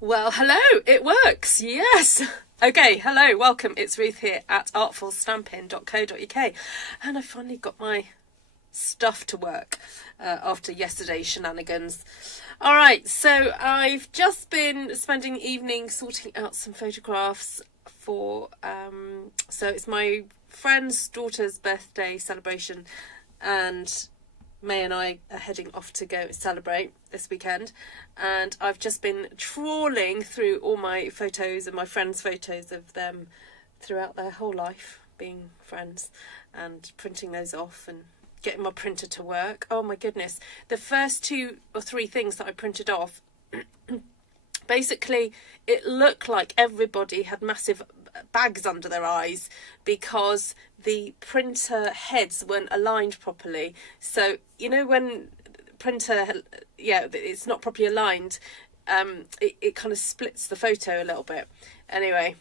Well, hello, it works, yes. Okay, hello, welcome. It's Ruth here at artfulstampin.co.uk, and I finally got my stuff to work after yesterday's shenanigans. All right, so I've just been spending the evening sorting out some photographs for, so it's my friend's daughter's birthday celebration, and May and I are heading off to go celebrate this weekend, and I've just been trawling through all my photos and my friends' photos of them throughout their whole life being friends, and printing those off and getting my printer to work. Oh my goodness, the first 2 or 3 things that I printed off, basically it looked like everybody had massive bags under their eyes because the printer heads weren't aligned properly. So you know when printer, it's not properly aligned, it kind of splits the photo a little bit. Anyway,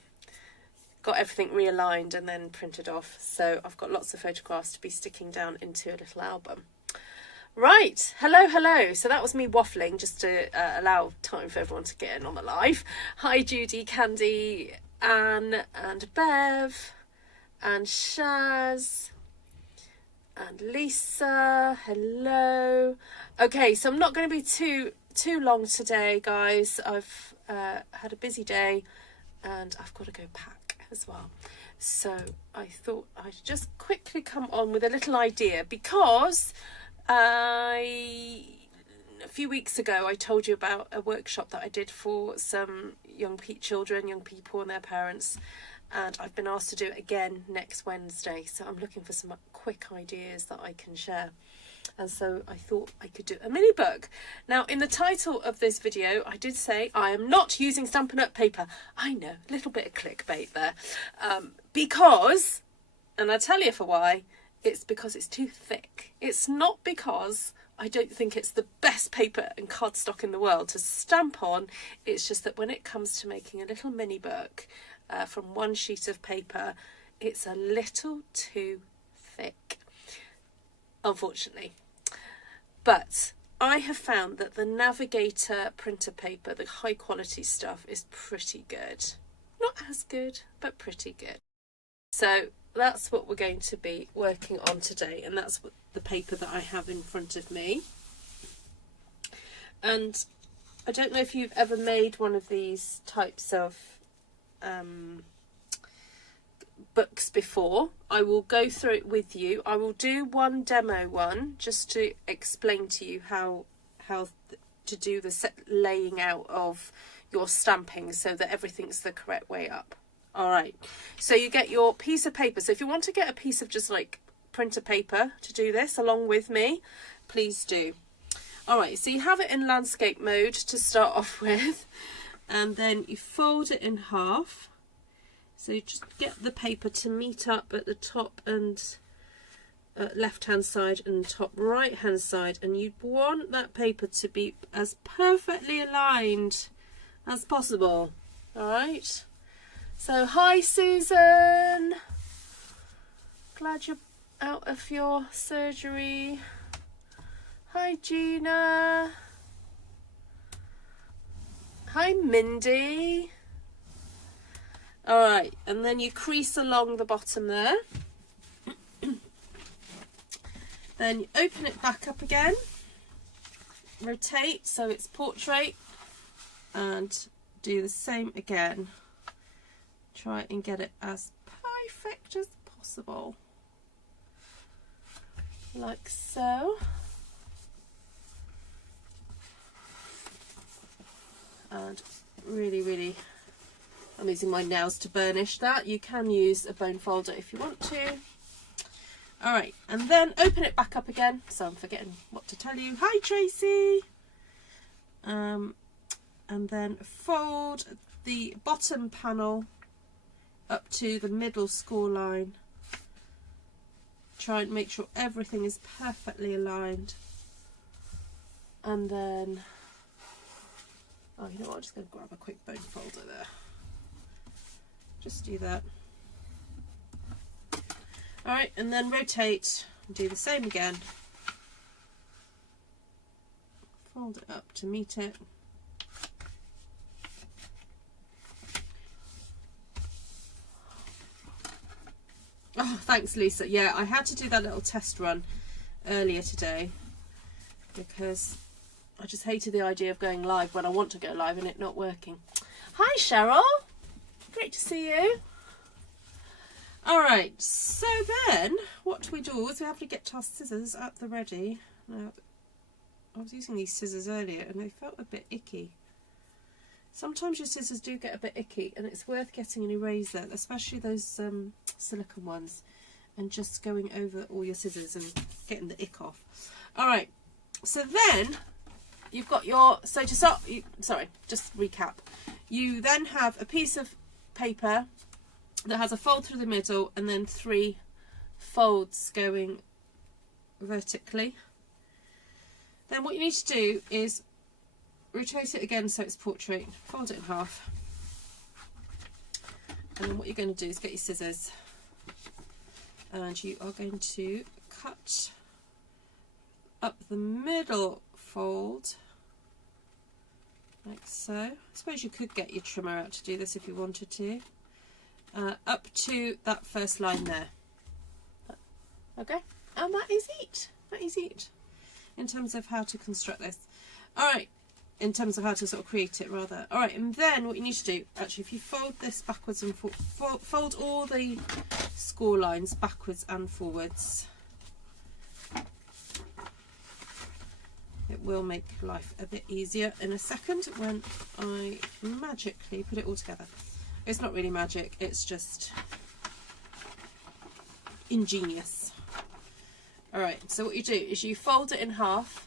got everything realigned and then printed off, so I've got lots of photographs to be sticking down into a little album. Right, hello. So that was me waffling just to allow time for everyone to get in on the live. Hi Judy, Candy, Anne and Bev and Shaz and Lisa. Hello. Okay, so I'm not going to be too long today, guys. I've had a busy day and I've got to go pack as well. So I thought I'd just quickly come on with a little idea, because a few weeks ago I told you about a workshop that I did for some young people and their parents, and I've been asked to do it again next Wednesday, so I'm looking for some quick ideas that I can share. And so I thought I could do a mini book. Now, in the title of this video, I did say I am not using Stampin' Up paper. I know, a little bit of clickbait there. Because, and I'll tell you for why, it's because it's too thick. It's not because I don't think it's the best paper and cardstock in the world to stamp on. It's just that when it comes to making a little mini book from one sheet of paper, it's a little too thick, unfortunately. But I have found that the Navigator printer paper, the high quality stuff, is pretty good. Not as good, but pretty good. So that's what we're going to be working on today, and that's the paper that I have in front of me. And I don't know if you've ever made one of these types of books before. I will go through it with you. I will do one demo one just to explain to you how to do the laying out of your stamping so that everything's the correct way up. All right, so you get your piece of paper. So if you want to get a piece of just like printer paper to do this along with me, please do. All right, so you have it in landscape mode to start off with, and then you fold it in half. So you just get the paper to meet up at the top and left hand side and top right hand side, and you want that paper to be as perfectly aligned as possible. All right. So hi Susan, glad you're out of your surgery. Hi Gina. Hi Mindy. All right, and then you crease along the bottom there. Then you open it back up again, rotate so it's portrait, and do the same again. Try and get it as perfect as possible, like so. And really, I'm using my nails to burnish that. You can use a bone folder if you want to. All right, and then open it back up again. So I'm forgetting what to tell you. Hi Tracy. And then fold the bottom panel up to the middle score line. Try and make sure everything is perfectly aligned. And then, oh, you know what, I'm just going to grab a quick bone folder there. Just do that. All right, and then rotate and do the same again. Fold it up to meet it. thanks Lisa. Yeah, I had to do that little test run earlier today because I just hated the idea of going live when I want to go live and it not working. Hi Cheryl, great to see you. Alright, so then what we do is we have to get our scissors at the ready. Now, I was using these scissors earlier and they felt a bit icky. Sometimes your scissors do get a bit icky and it's worth getting an eraser, especially those silicone ones, and just going over all your scissors and getting the ick off. Alright, so then you've got your, so to start, sorry, just recap. You then have a piece of paper that has a fold through the middle and then 3 folds going vertically. Then what you need to do is rotate it again so it's portrait, fold it in half, and then what you're going to do is get your scissors and you are going to cut up the middle fold like so. I suppose you could get your trimmer out to do this if you wanted to. Up to that first line there. Okay, and that is it. That is it in terms of how to construct this. Alright, in terms of how to sort of create it rather. Alright, and then what you need to do, actually, if you fold this backwards and fold all the score lines backwards and forwards, it will make life a bit easier in a second when I magically put it all together. It's not really magic, it's just ingenious. Alright, so what you do is you fold it in half,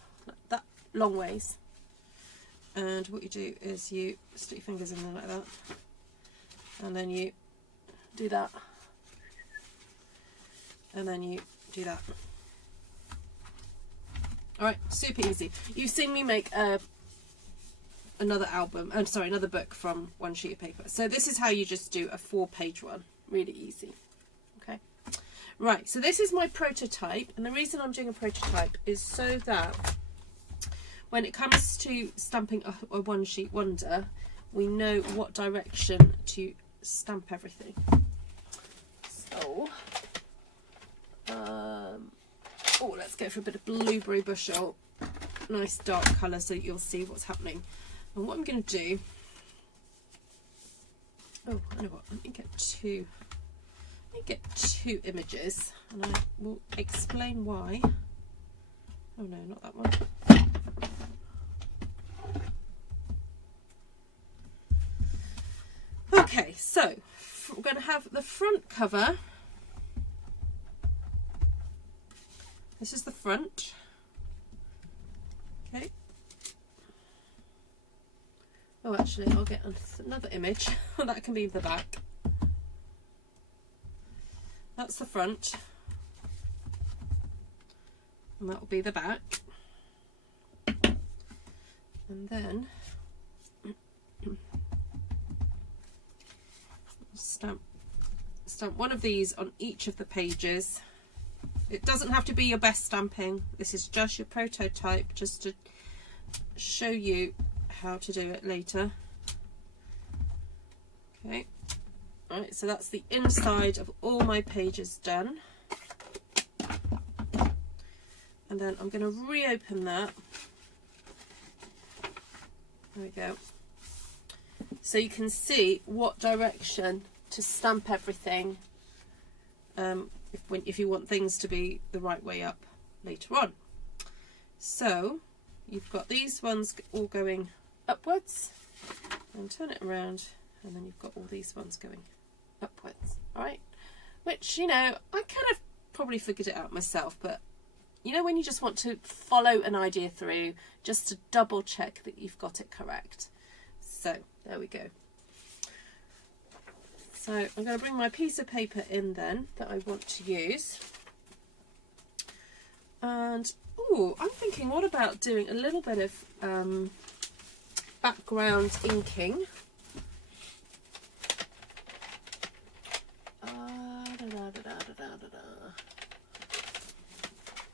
that long ways, and what you do is you stick your fingers in there like that, and then you do that, and then you do that. Alright, super easy. You've seen me make another album, I'm sorry, another book from one sheet of paper. So this is how you just do a 4-page one. Really easy. Okay. Right, so this is my prototype, and the reason I'm doing a prototype is so that when it comes to stamping a one sheet wonder, we know what direction to stamp everything. So, oh, let's go for a bit of blueberry bushel. Nice dark colour so you'll see what's happening. And what I'm going to do, oh, I know what, let me get two images and I will explain why. Oh no, not that one. Okay, so we're going to have the front cover. This is the front. Okay. Oh, actually, I'll get another image. That can be the back. That's the front. And that will be the back. And then stamp one of these on each of the pages. It doesn't have to be your best stamping. This is just your prototype, just to show you how to do it later. Okay, right, so that's the inside of all my pages done. And then I'm going to reopen that. There we go. So you can see what direction to stamp everything if you want things to be the right way up later on. So you've got these ones all going upwards, and turn it around, and then you've got all these ones going upwards. All right, which, you know, I kind of probably figured it out myself, but you know, when you just want to follow an idea through just to double check that you've got it correct. So there we go. So I'm going to bring my piece of paper in then that I want to use. And, ooh, I'm thinking, what about doing a little bit of background inking?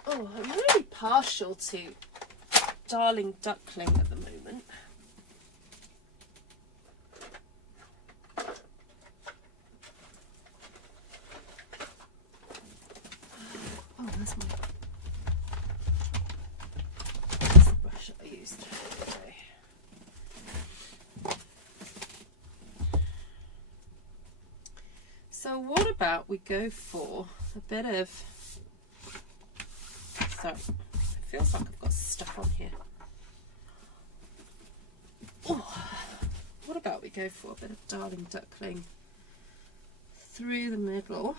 Oh, I'm really partial to Darling Duckling at the moment. So what about we go for a bit of, sorry, it feels like I've got stuff on here. Oh, what about we go for a bit of Darling Duckling through the middle.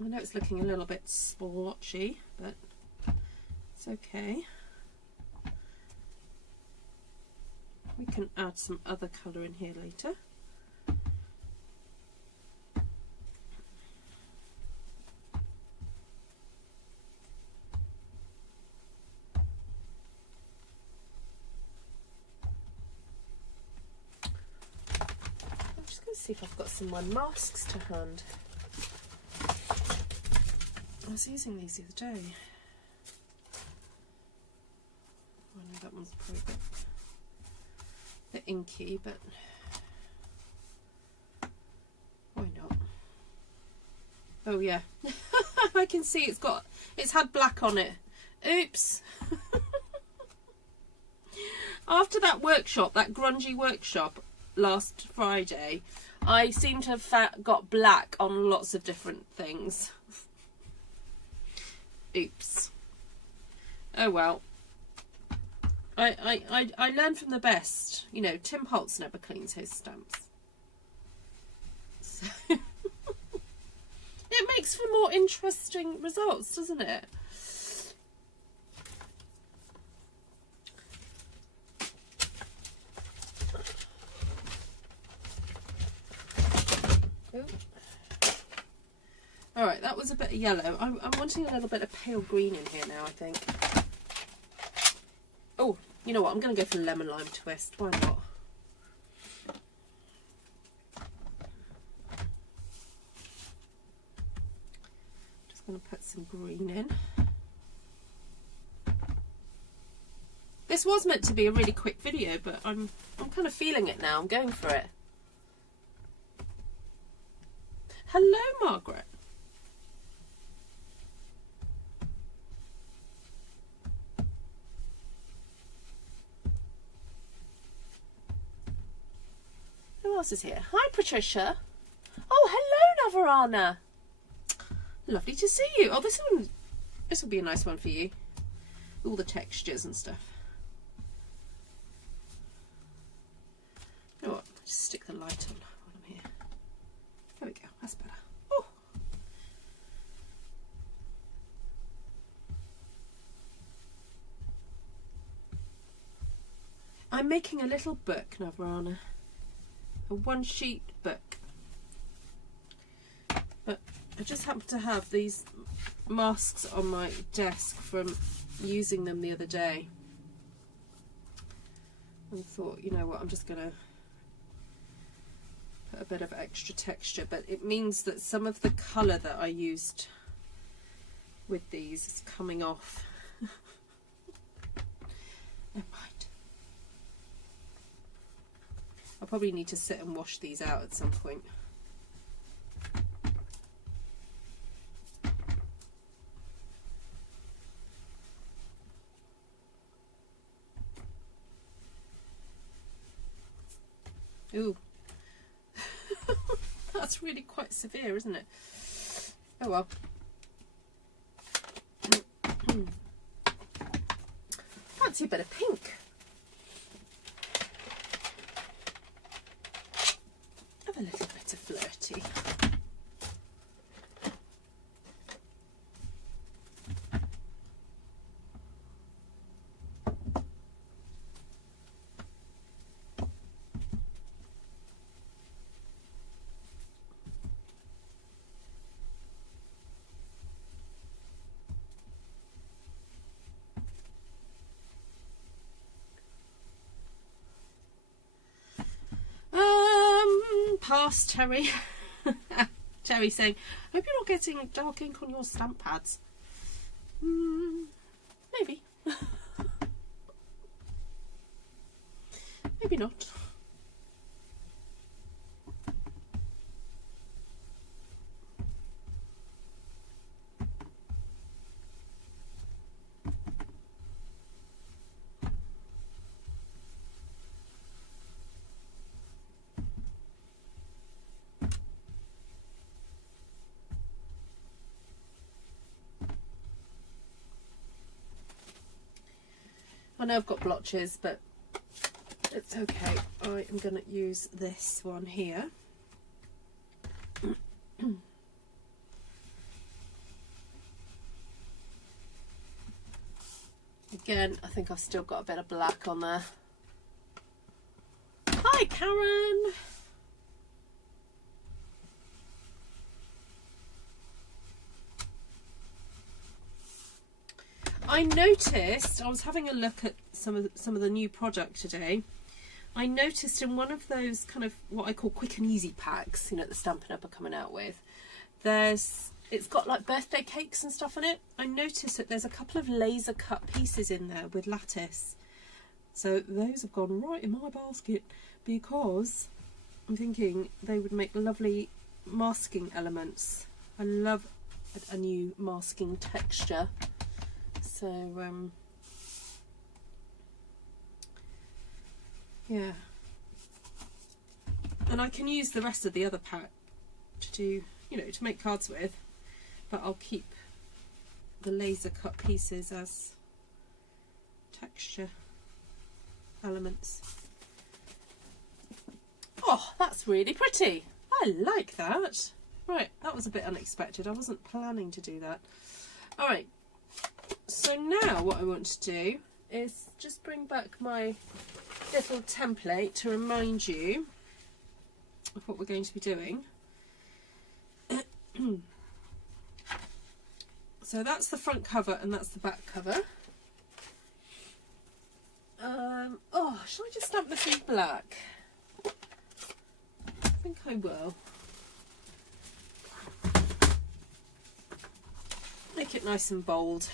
I know it's looking a little bit splotchy, but it's okay. We can add some other colour in here later. I'm just going to see if I've got some more masks to hand. I was using these the other day. I know that one's probably a bit inky, but why not? Oh yeah, I can see it's had black on it. Oops. After that workshop, that grungy workshop last Friday, I seem to have got black on lots of different things. Oops. Oh well. I learned from the best. You know, Tim Holtz never cleans his stamps. So it makes for more interesting results, doesn't it? Ooh. Alright, that was a bit of yellow. I'm wanting a little bit of pale green in here now, I think. Oh, you know what? I'm going to go for lemon lime twist. Why not? Just going to put some green in. This was meant to be a really quick video, but I'm kind of feeling it now. I'm going for it. Hello, Margaret. Who else is here? Hi, Patricia. Oh, hello, Navarana. Lovely to see you. Oh, this will be a nice one for you. All the textures and stuff. You know what? Just stick the light on while I'm here. There we go. That's better. Oh. I'm making a little book, Navarana. A one-sheet book. But I just happen to have these masks on my desk from using them the other day. And thought, you know what, I'm just going to put a bit of extra texture. But it means that some of the colour that I used with these is coming off. Never mind. I'll probably need to sit and wash these out at some point. Ooh. That's really quite severe, isn't it? Oh well. Fancy a bit of pink. A little bit of flirty. Pass, Terry. Terry saying, hope you're not getting dark ink on your stamp pads. Maybe. Maybe not. know I've got blotches, but it's okay. I am going to use this one here. Again, I think I've still got a bit of black on there. Hi, Karen. I noticed, I was having a look at some of the new product today. I noticed in one of those kind of what I call quick and easy packs, you know, that Stampin' Up are coming out with, it's got like birthday cakes and stuff on it. I noticed that there's a couple of laser cut pieces in there with lattice. So those have gone right in my basket because I'm thinking they would make lovely masking elements. I love a new masking texture. So yeah, and I can use the rest of the other pack to do, you know, to make cards with, but I'll keep the laser cut pieces as texture elements. Oh, that's really pretty. I like that. Right, that was a bit unexpected. I wasn't planning to do that. All right, so now what I want to do is just bring back my little template to remind you of what we're going to be doing. So that's the front cover and that's the back cover. Oh, shall I just stamp this in black? I think I will. Make it nice and bold.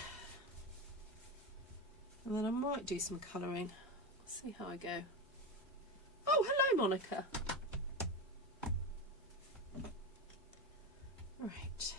And then I might do some colouring. See how I go. Oh, hello, Monica. Right.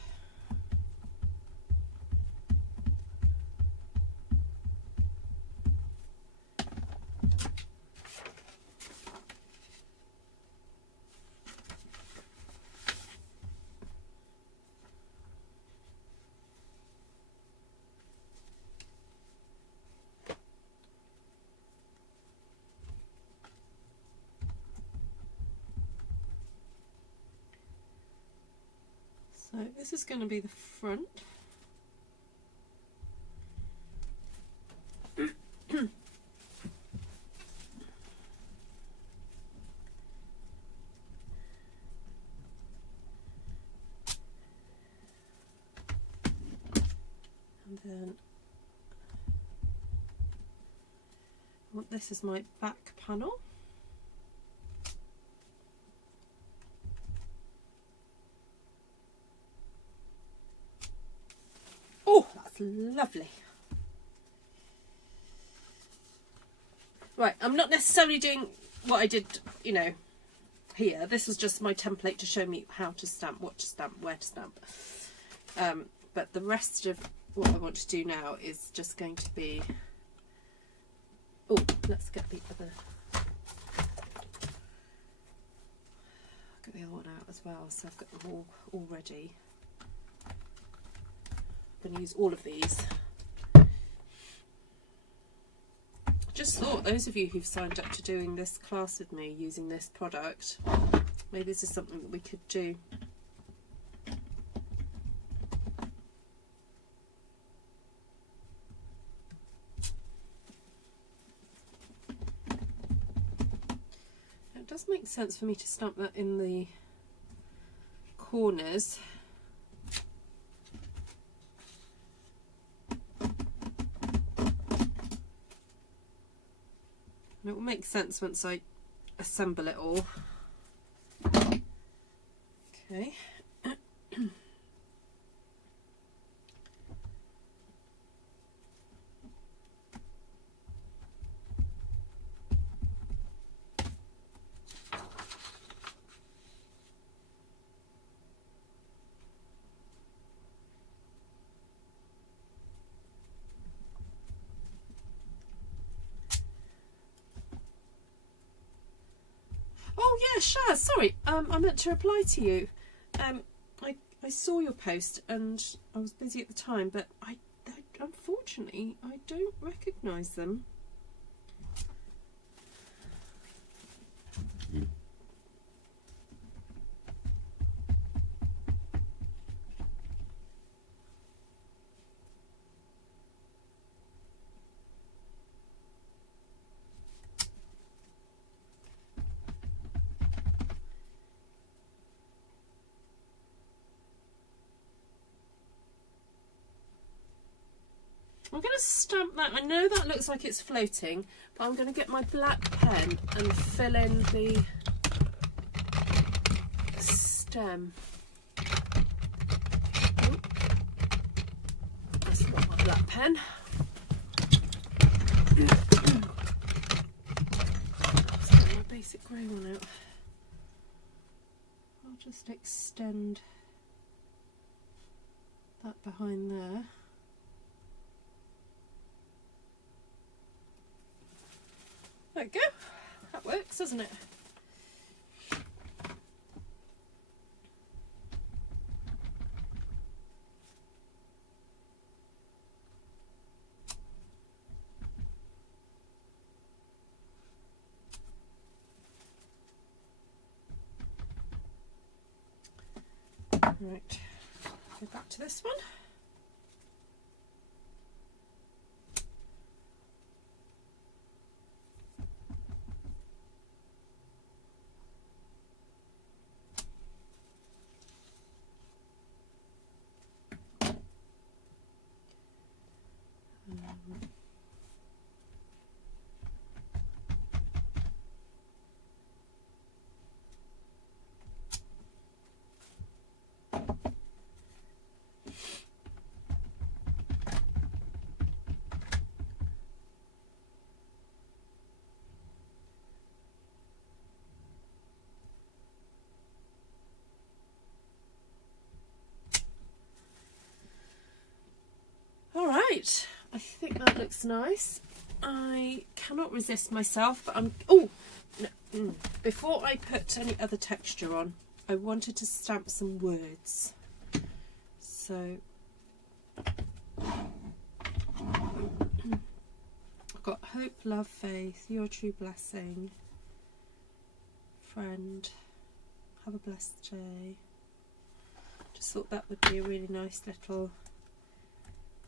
So this is going to be the front. And then this is my back panel. Oh, that's lovely. Right, I'm not necessarily doing what I did, you know, here. This was just my template to show me how to stamp, what to stamp, where to stamp. But the rest of what I want to do now is just going to be... Oh, let's get the other... Get the other one out as well, so I've got them all ready. I'm going to use all of these. Just thought, those of you who've signed up to doing this class with me using this product, maybe this is something that we could do. It does make sense for me to stamp that in the corners. And it will make sense once I assemble it all. Okay. Oh yeah, Shaz, sorry, I meant to reply to you. I saw your post and I was busy at the time, but I unfortunately I don't recognise them. I'm going to stamp that. I know that looks like it's floating, but I'm going to get my black pen and fill in the stem. Oh, that's not my black pen. Let's get my basic grey one out. I'll just extend that behind there. There we go. That works, doesn't it? Right, go back to this one. Right, I think that looks nice. I cannot resist myself, but I'm... Oh, no, before I put any other texture on, I wanted to stamp some words. So I've got hope, love, faith, your true blessing, friend, have a blessed day. Just thought that would be a really nice little,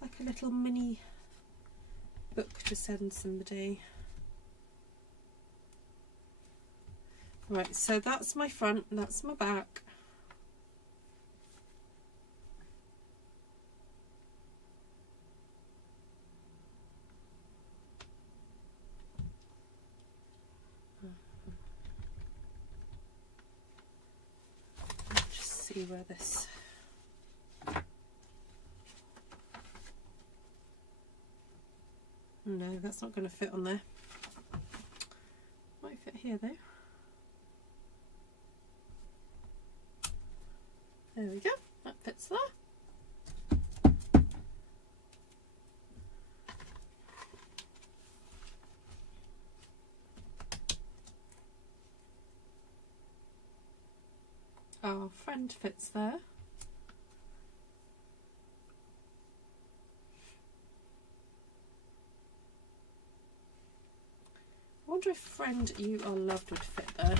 like a little mini book to send somebody. Right, so that's my front and that's my back. Let's just see where this... No, that's not going to fit on there. Might fit here though. There we go, that fits there. Our friend fits there. I wonder if friend you are loved would fit there.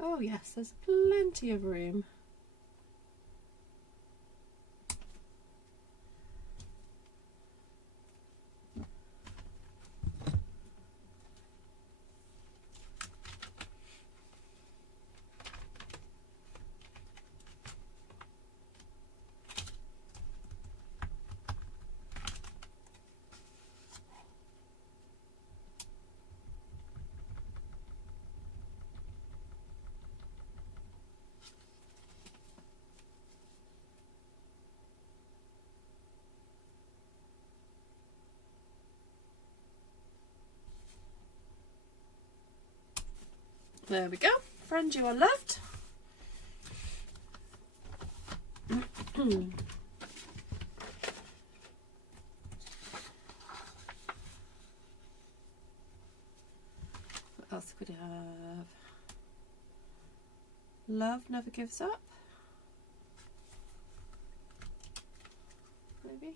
Oh yes, there's plenty of room. There we go. Friend, you are loved. What else could we have? Love never gives up. Maybe.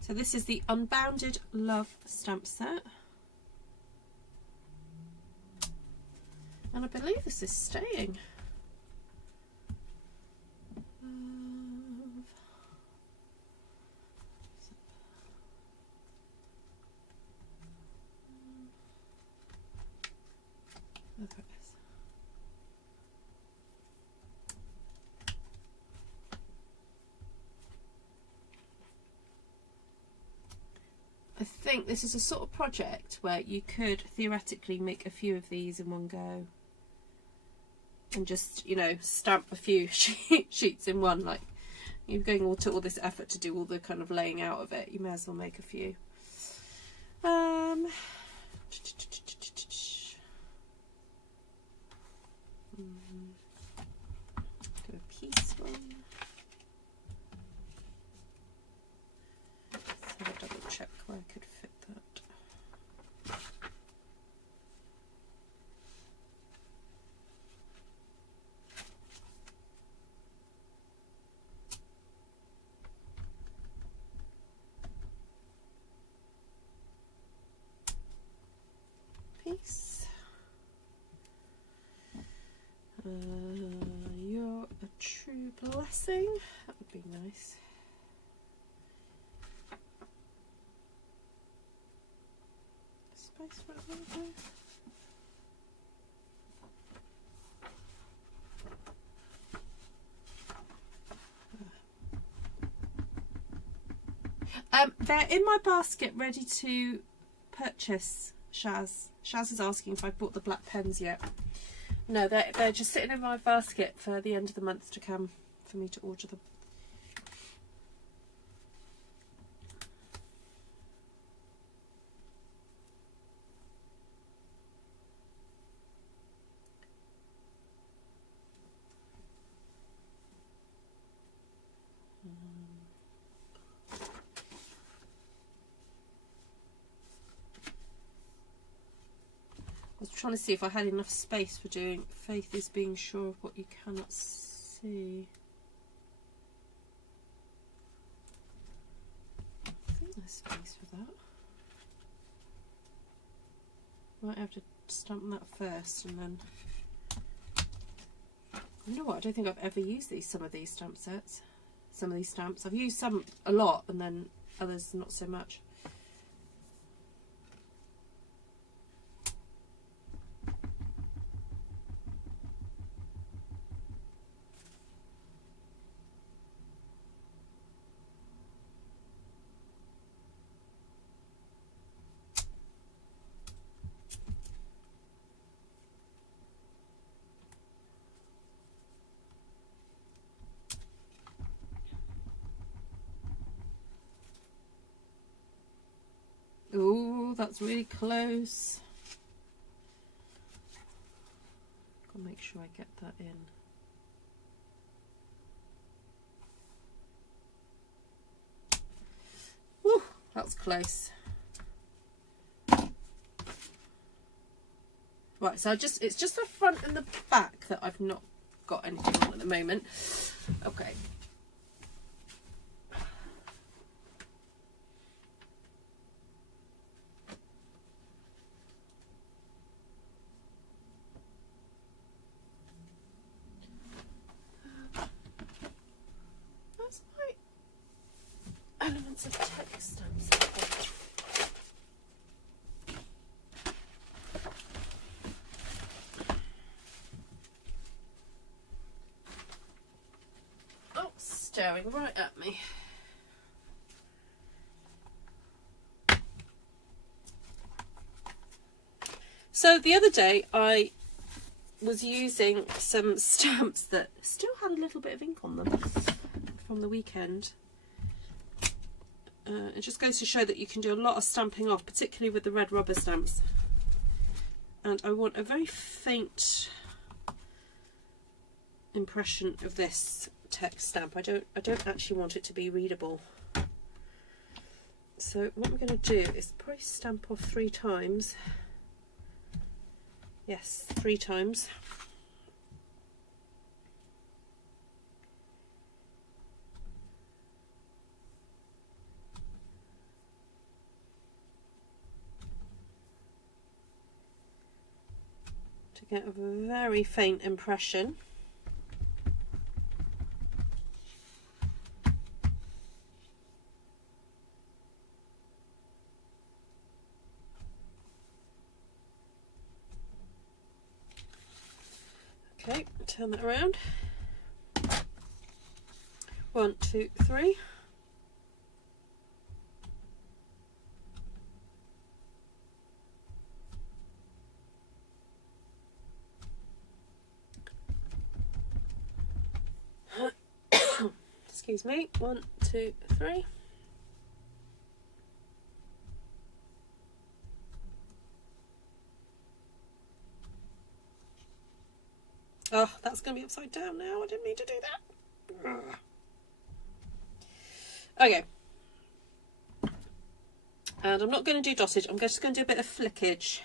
So this is the Unbounded Love stamp set. And I believe this is staying. I think this is a sort of project where you could theoretically make a few of these in one go and just, you know, stamp a few sheets in one. Like, you're going to all this effort to do all the kind of laying out of it, you may as well make a few. Do a piece one. Let's have a double check where I could fit that. Piece. You're a true blessing. That would be nice. Space for it there. They're in my basket ready to purchase, Shaz. Shaz is asking if I bought the black pens yet. No, they're just sitting in my basket for the end of the month to come for me to order them. I was trying to see if I had enough space for doing Faith is being sure of what you cannot see. I think there's space for that. Might have to stamp that first and then... You know what, I don't think I've ever used some of these stamp sets. Some of these stamps. I've used some a lot and then others not so much. Oh, that's really close. Gotta make sure I get that in. Whew, that's close. Right, so it's just the front and the back that I've not got anything on at the moment. Okay. Elements of text stamps. Oh, staring right at me. So the other day I was using some stamps that still had a little bit of ink on them from the weekend. It just goes to show that you can do a lot of stamping off, particularly with the red rubber stamps. And I want a very faint impression of this text stamp. I don't actually want it to be readable. So what I'm going to do is probably stamp off 3 times. Yes, 3 times. Get a very faint impression. Okay, turn that around. 1, 2, 3. excuse me, 1, 2, 3. Oh, that's going to be upside down now. I didn't mean to do that. Okay. And I'm not going to do dottage. I'm just going to do a bit of flickage.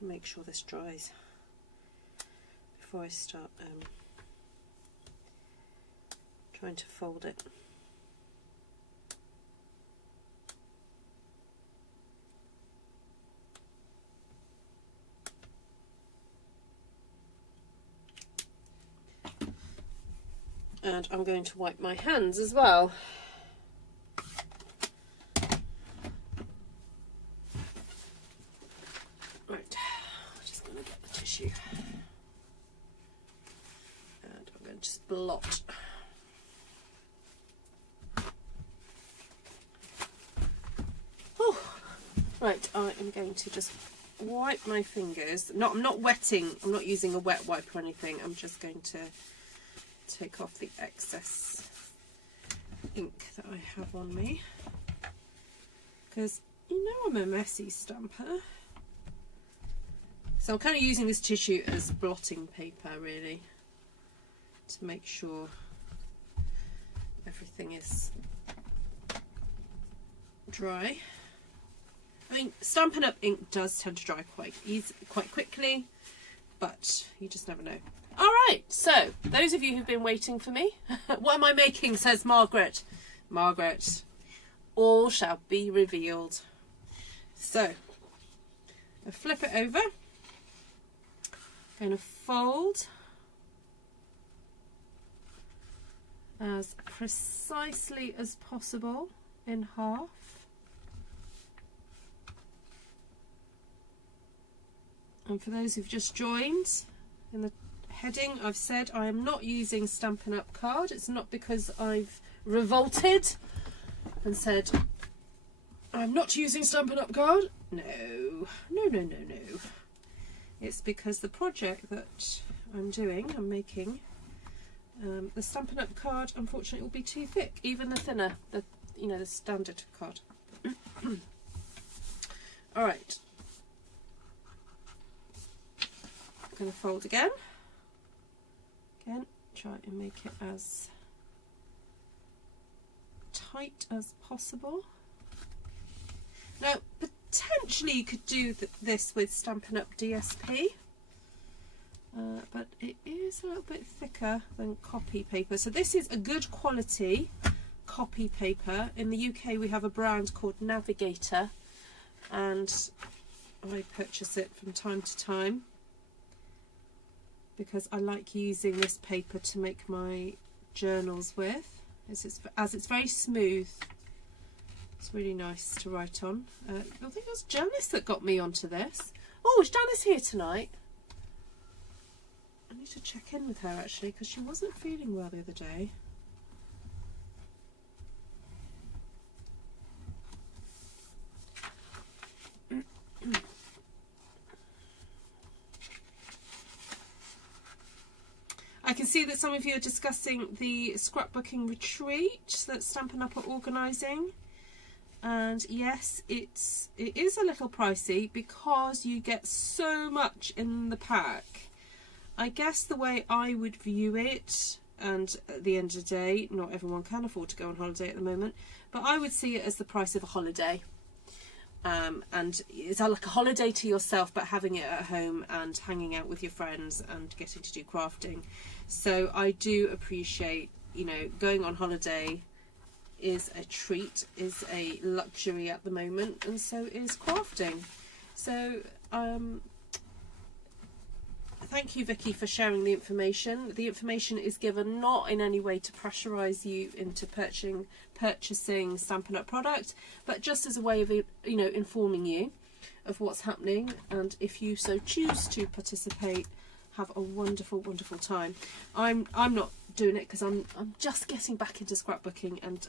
Make sure this dries before I start trying to fold it. And I'm going to wipe my hands as well. Right, I'm just going to get the tissue. And I'm going to just blot. Oh, right, I am going to just wipe my fingers. I'm not wetting, I'm not using a wet wipe or anything. I'm just going to take off the excess ink that I have on me, because you know I'm a messy stamper. So I'm kind of using this tissue as blotting paper, really, to make sure everything is dry. I mean, Stampin' Up ink does tend to dry quite quickly, but you just never know. Alright, so those of you who've been waiting for me, what am I making, says Margaret. Margaret, all shall be revealed. So, I flip it over. I'm going to fold as precisely as possible in half. And for those who've just joined, in the heading I've said I am not using Stampin' Up card. It's not because I've revolted and said I'm not using Stampin' Up card. No. It's because the project that I'm making, the Stampin' Up card, unfortunately, will be too thick. Even the thinner, the standard card. All right. I'm going to fold again. Again, try and make it as tight as possible. Now, potentially you could do this with Stampin' Up DSP, but it is a little bit thicker than copy paper. So this is a good quality copy paper. In the UK we have a brand called Navigator, and I purchase it from time to time because I like using this paper to make my journals with. As it's very smooth, it's really nice to write on. I think it was Janice that got me onto this. Oh, is Janice here tonight? I need to check in with her actually, because she wasn't feeling well the other day. I can see that some of you are discussing the scrapbooking retreat that Stampin' Up are organising, and yes, it is a little pricey because you get so much in the pack. I guess the way I would view it, and at the end of the day, not everyone can afford to go on holiday at the moment, but I would see it as the price of a holiday. And it's like a holiday to yourself, but having it at home and hanging out with your friends and getting to do crafting. So I do appreciate, going on holiday is a treat, is a luxury at the moment, and so is crafting. So thank you, Vicky, for sharing the information. The information is given not in any way to pressurise you into purchasing Stampin' Up product, but just as a way of informing you of what's happening, and if you so choose to participate, have a wonderful time. I'm not doing it because I'm just getting back into scrapbooking, and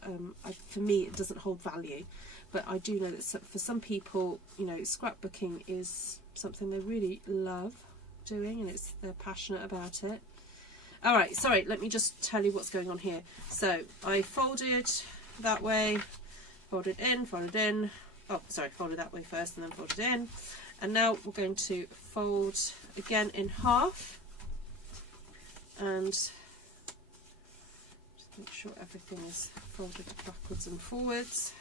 for me it doesn't hold value. But I do know that for some people, you know, scrapbooking is something they really love doing, and they're passionate about it. All right, sorry, let me just tell you what's going on here. So I folded that way, folded in. Oh, sorry, folded that way first and then folded in. And now we're going to fold again in half, and just make sure everything is folded backwards and forwards.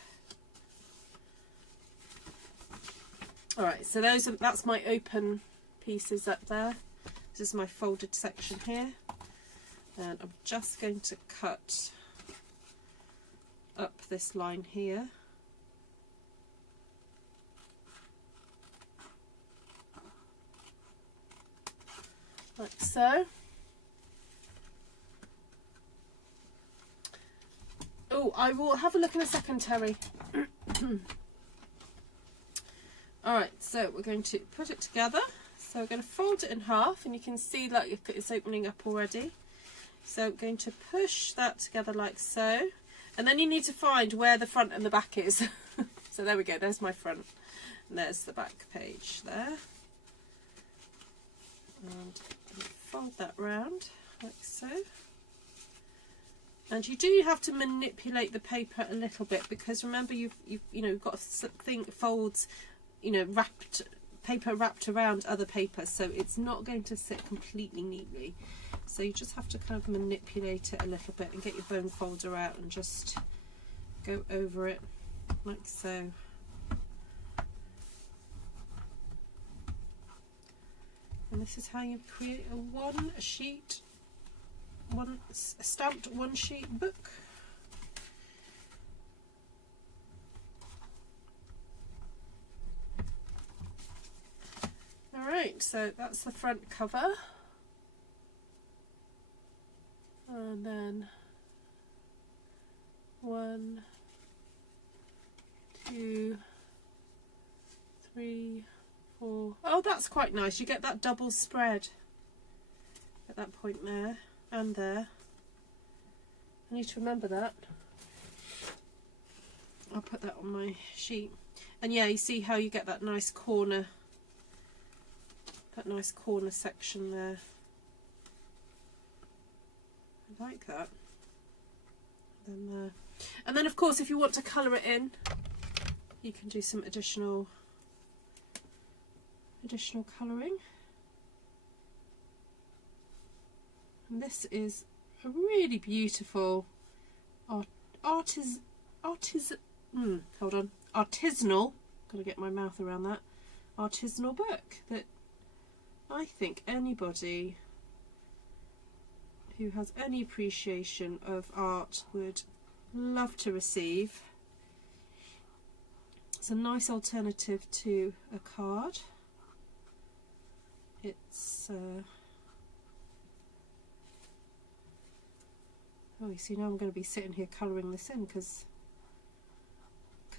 All right, so that's my open pieces up there. This is my folded section here, and I'm just going to cut up this line here. Like so. Oh, I will have a look in a second, Terry. Alright, so we're going to put it together. So we're going to fold it in half, and you can see like it's opening up already. So we're going to push that together like so. And then you need to find where the front and the back is. So there we go, there's my front. And there's the back page there. And fold that round like so. And you do have to manipulate the paper a little bit, because remember you've got something folds, paper wrapped around other paper, so it's not going to sit completely neatly. So you just have to kind of manipulate it a little bit and get your bone folder out and just go over it like so. And this is how you create a stamped one sheet book. Alright, so that's the front cover. And then 1, 2, 3, 4. Oh, that's quite nice. You get that double spread at that point there and there. I need to remember that. I'll put that on my sheet. And yeah, you see how you get that nice corner section there. I like that. And then of course, if you want to colour it in, you can do some additional colouring. And this is a really beautiful artisanal, gotta get my mouth around that, artisanal book that I think anybody who has any appreciation of art would love to receive. It's a nice alternative to a card. It's oh, you see, now I'm going to be sitting here colouring this in because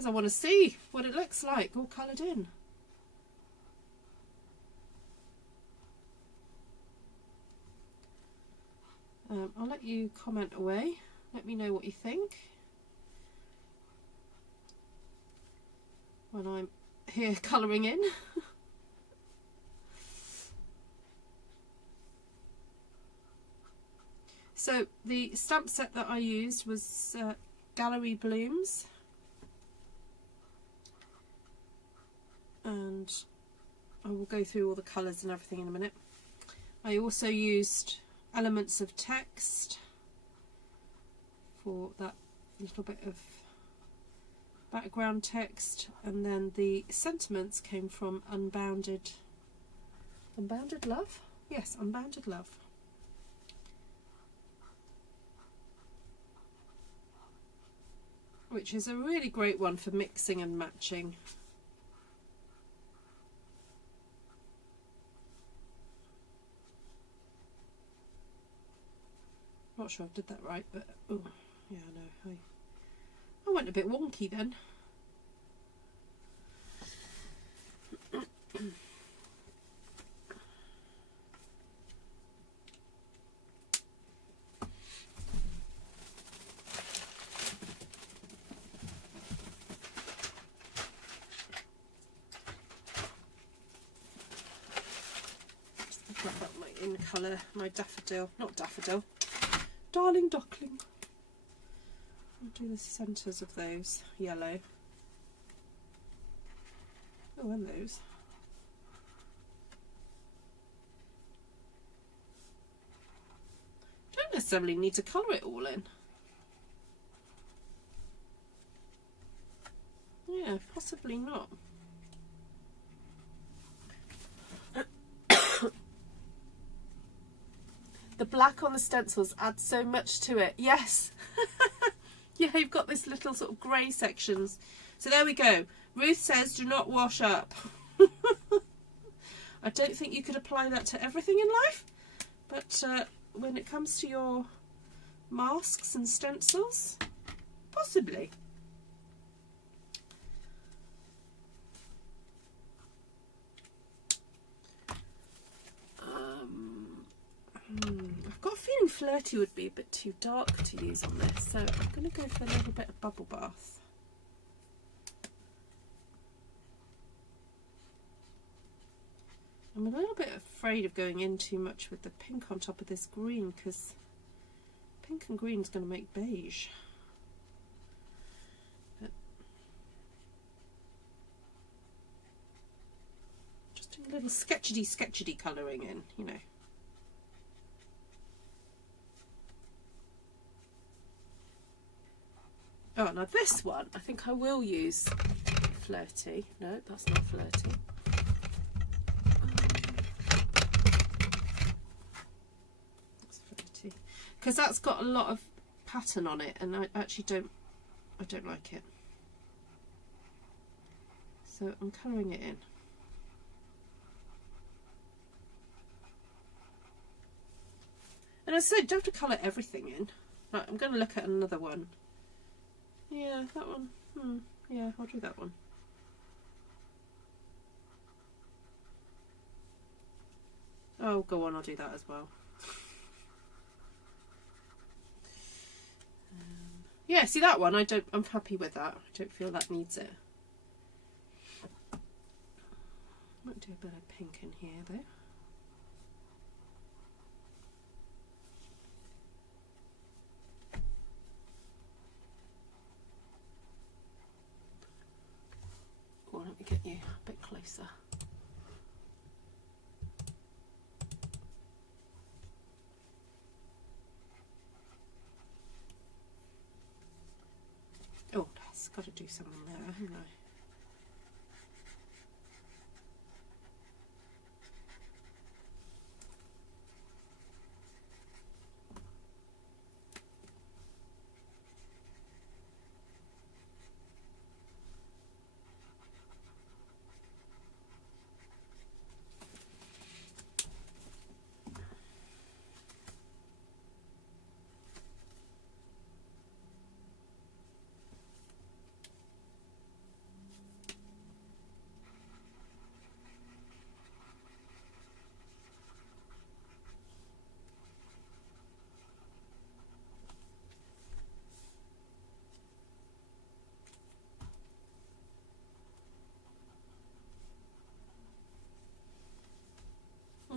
I want to see what it looks like all coloured in. I'll let you comment away. Let me know what you think when I'm here colouring in. So the stamp set that I used was Gallery Blooms, and I will go through all the colours and everything in a minute. I also used Elements of Text for that little bit of background text, and then the sentiments came from Unbounded Love? Yes, Unbounded Love. Which is a really great one for mixing and matching. Not sure I did that right, but oh yeah, no, I went a bit wonky then. colour my daffodil, not daffodil, darling duckling. I'll do the centres of those yellow. Oh, and those. Don't necessarily need to colour it all in. Yeah, possibly not. The black on the stencils adds so much to it. Yes. Yeah, you've got this little sort of grey sections. So there we go. Ruth says, do not wash up. I don't think you could apply that to everything in life, but when it comes to your masks and stencils, possibly. I've got a feeling Flirty would be a bit too dark to use on this, so I'm going to go for a little bit of Bubble Bath. I'm a little bit afraid of going in too much with the pink on top of this green, because pink and green is going to make beige. But just a little sketchity colouring in, you know. Oh, now this one, I think I will use Flirty. No, that's not Flirty. That's Flirty. Because that's got a lot of pattern on it, and I actually don't like it. So I'm colouring it in. And as I said, don't have to colour everything in. Right, I'm going to look at another one. Yeah, that one. Yeah, I'll do that one. Oh, go on, I'll do that as well. Yeah, see that one? I'm happy with that. I don't feel that needs it. Might do a bit of pink in here though. Let me get you a bit closer. Oh, that's got to do something there, haven't I?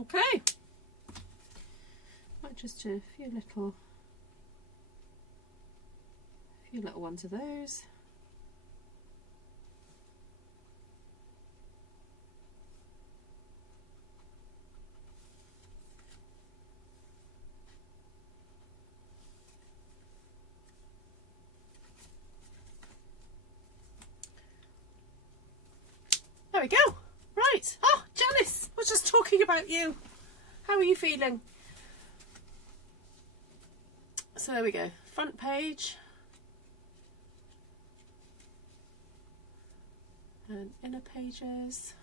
Okay, might just do a few little ones of those. There we go. Right. Oh, Janice, I was just talking about you. How are you feeling? So there we go. Front page. And inner pages.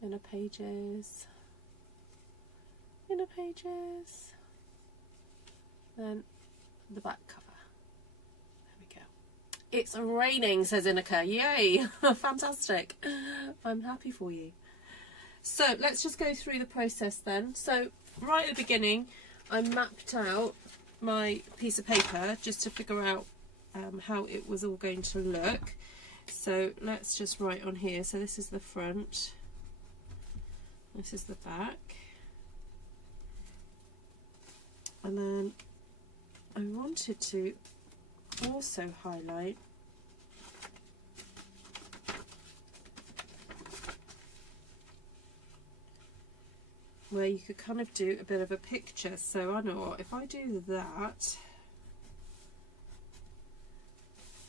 Inner pages. Inner pages. Then the back cover. It's raining, says Inika. Yay! Fantastic. I'm happy for you. So let's just go through the process then. So right at the beginning, I mapped out my piece of paper just to figure out how it was all going to look. So let's just write on here. So this is the front. This is the back. And then I wanted to also highlight where you could kind of do a bit of a picture. So I know what, if I do that,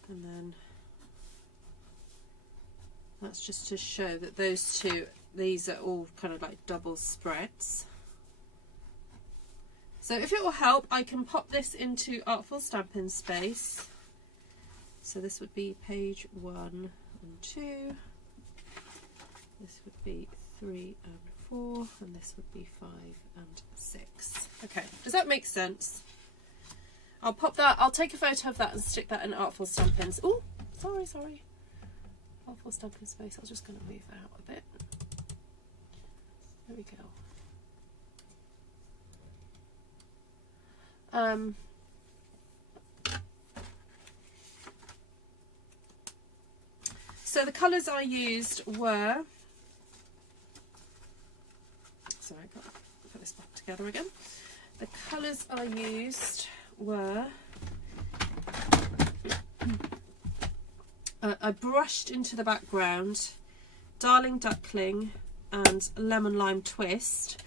and then that's just to show that those two, these are all kind of like double spreads. So if it will help, I can pop this into Artful Stampin space. So this would be page 1 and 2. This would be 3 and 4, and this would be 5 and 6. Okay, does that make sense? I'll pop that, I'll take a photo of that and stick that in Artful Stampin's. Oh, sorry. Artful Stampin space. I was just going to move that out a bit. There we go. So the colours I used were, sorry, I've got to put this back together again. The colours I used were, I brushed into the background Darling Duckling and Lemon Lime Twist.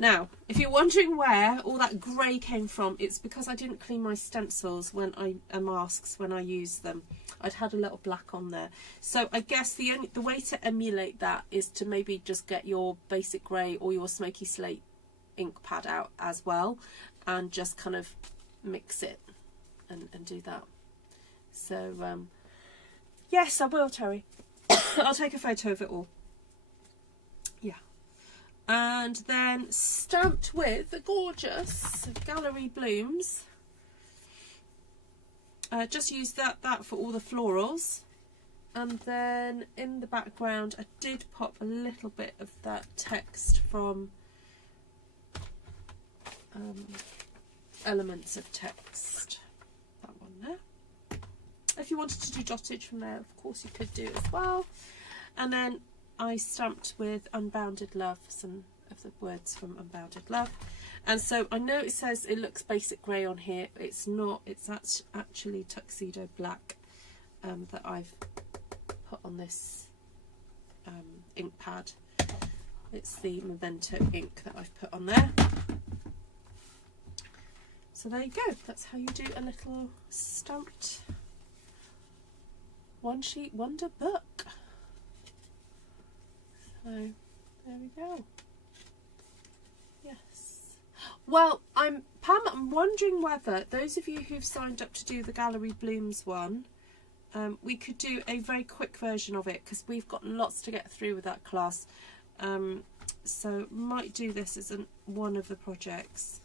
Now, if you're wondering where all that grey came from, it's because I didn't clean my stencils when masks when I used them. I'd had a little black on there. So I guess the way to emulate that is to maybe just get your basic grey or your smoky slate ink pad out as well, and just kind of mix it and do that. So yes, I will, Terry. I'll take a photo of it all. Yeah. And then stamped with the gorgeous Gallery Blooms. Just used that for all the florals. And then in the background I did pop a little bit of that text from Elements of Text. That one there. If you wanted to do dottage from there, of course you could do it as well. And then I stamped with Unbounded Love, some of the words from Unbounded Love. And so I know it says it looks basic grey on here. It's not. It's actually tuxedo black that I've put on this ink pad. It's the Memento ink that I've put on there. So there you go. That's how you do a little stamped one sheet wonder book. So there we go. Yes. Well, Pam, I'm wondering whether those of you who've signed up to do the Gallery Blooms one, we could do a very quick version of it, because we've got lots to get through with that class. So might do this as one of the projects.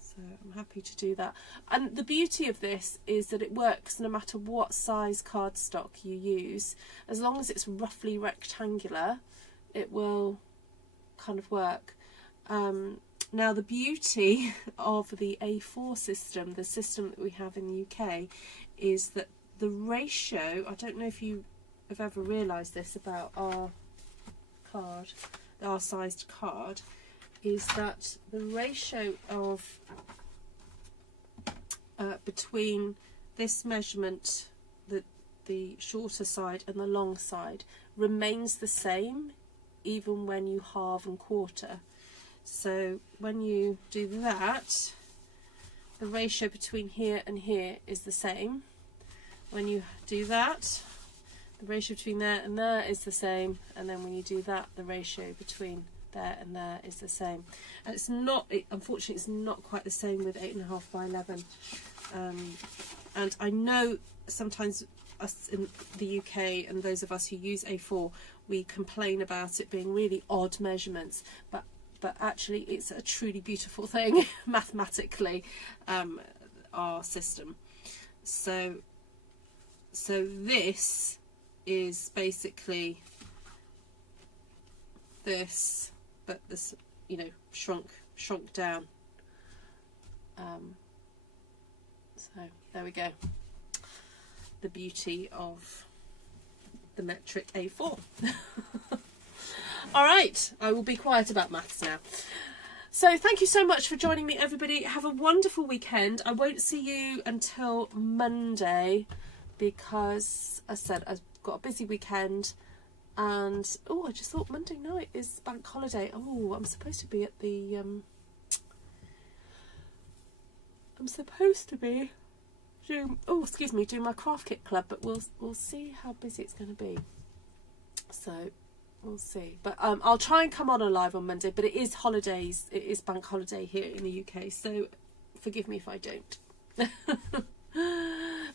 So I'm happy to do that. And the beauty of this is that it works no matter what size cardstock you use. As long as it's roughly rectangular, it will kind of work. Now the beauty of the A4 system, the system that we have in the UK, is that the ratio, I don't know if you have ever realised this about our card, our sized card, is that the ratio of between this measurement, the shorter side and the long side, remains the same even when you halve and quarter. So when you do that, the ratio between here and here is the same. When you do that, the ratio between there and there is the same, and then when you do that, the ratio between there and there is the same. And it's not, unfortunately, it's not quite the same with 8.5 by 11. And I know sometimes us in the UK and those of us who use A4, we complain about it being really odd measurements, but actually it's a truly beautiful thing mathematically, our system. So this is basically this, but this, you know, shrunk down. So there we go. The beauty of the metric A4. All right, I will be quiet about maths now. So thank you so much for joining me, everybody. Have a wonderful weekend. I won't see you until Monday because, as I said, I've got a busy weekend. And, oh, I just thought Monday night is bank holiday. Oh, I'm supposed to be at the, do my craft kit club, but we'll see how busy it's going to be. So we'll see. But I'll try and come on live on Monday, but it is holidays. It is bank holiday here in the UK, so forgive me if I don't.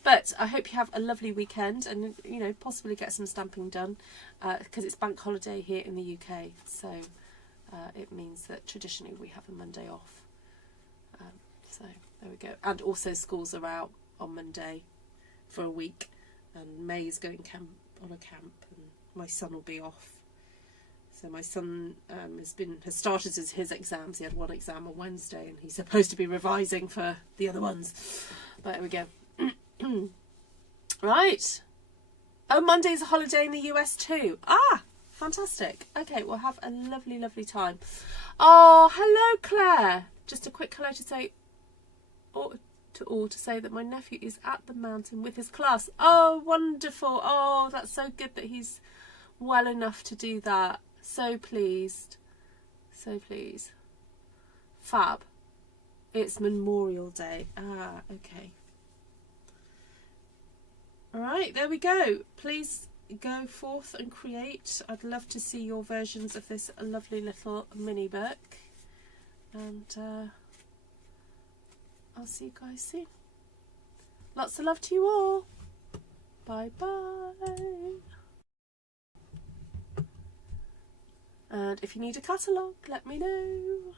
But I hope you have a lovely weekend and, you know, possibly get some stamping done because it's bank holiday here in the UK. So it means that traditionally we have a Monday off. So there we go. And also schools are out on Monday for a week, and May's going on a camp, and my son will be off. So my son has started his exams. He had one exam on Wednesday, and he's supposed to be revising for the other ones. But there we go. Right. Oh, Monday's a holiday in the US too. Ah, fantastic. Okay, we'll have a lovely, lovely time. Oh, hello, Claire. Just a quick hello to say, to say that my nephew is at the mountain with his class. Oh, wonderful. Oh, that's so good that he's well enough to do that. So pleased. So pleased. Fab. It's Memorial Day. Ah, okay. All right, there we go. Please go forth and create. I'd love to see your versions of this lovely little mini book. And I'll see you guys soon. Lots of love to you all. Bye bye. And if you need a catalogue, let me know.